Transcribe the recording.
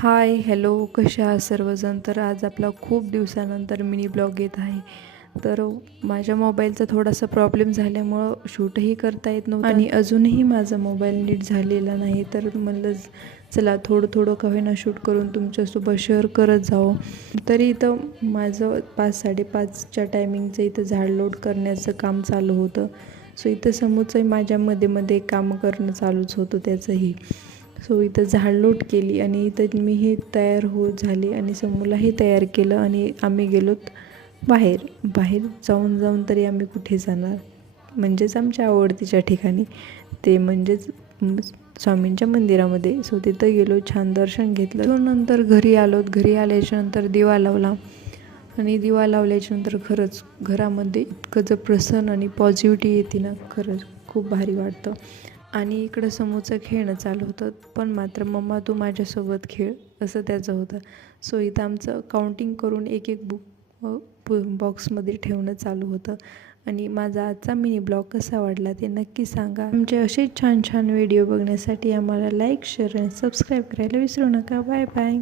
हाय, hello, कशा आहात सर्वजण. तर आज आपला खूप दिवसानंतर मिनी ब्लॉग येत आहे. तर माझ्या मोबाईलचा थोडासा प्रॉब्लेम झाल्यामुळं शूटही करता येत नव्हतं आणि अजूनही माझा मोबाईल नीट झालेला नाही. तर म्हणलं चला थोडं थोडं का होईना शूट करून तुमच्यासोबत शेअर करत जावं. तरी इथं माझं 5:30-5:30च्या टायमिंगचं इथं झाड लोड करण्याचं काम चालू होतं. सो इथं समोरचं माझ्या मध्ये काम करणं चालूच होतं त्याचंही. सो इथं झाडलोट केली आणि इथं मीही तयार होत झाले आणि समूलाही तयार केलं आणि आम्ही गेलोत बाहेर. बाहेर जाऊन तरी आम्ही कुठे जाणार, म्हणजेच आमच्या आवडतीच्या ठिकाणी, ते म्हणजेच स्वामींच्या मंदिरामध्ये. सो तिथं गेलो, छान दर्शन घेतलं. तो नंतर घरी आलोत. घरी आल्याच्यानंतर दिवा लावला आणि दिवा लावल्याच्यानंतर खरंच घरामध्ये इतकं जर प्रसन्न आणि पॉझिटिव्हिटी येते ना, खरंच खूप भारी वाटतं. आणि इकडं समोरचं खेळणं चालू होतं, पण मात्र मम्मा तू माझ्यासोबत खेळ असं त्याचं होतं. सो इथं आमचं काउंटिंग करून एक एक बुक बॉक्समध्ये ठेवणं चालू होतं. आणि माझा आजचा मिनी ब्लॉग कसा वाटला ते नक्की सांगा. आमचे असेच छान छान व्हिडिओ बघण्यासाठी आम्हाला लाईक, शेअर आणि सबस्क्राईब करायला विसरू नका. Bye bye.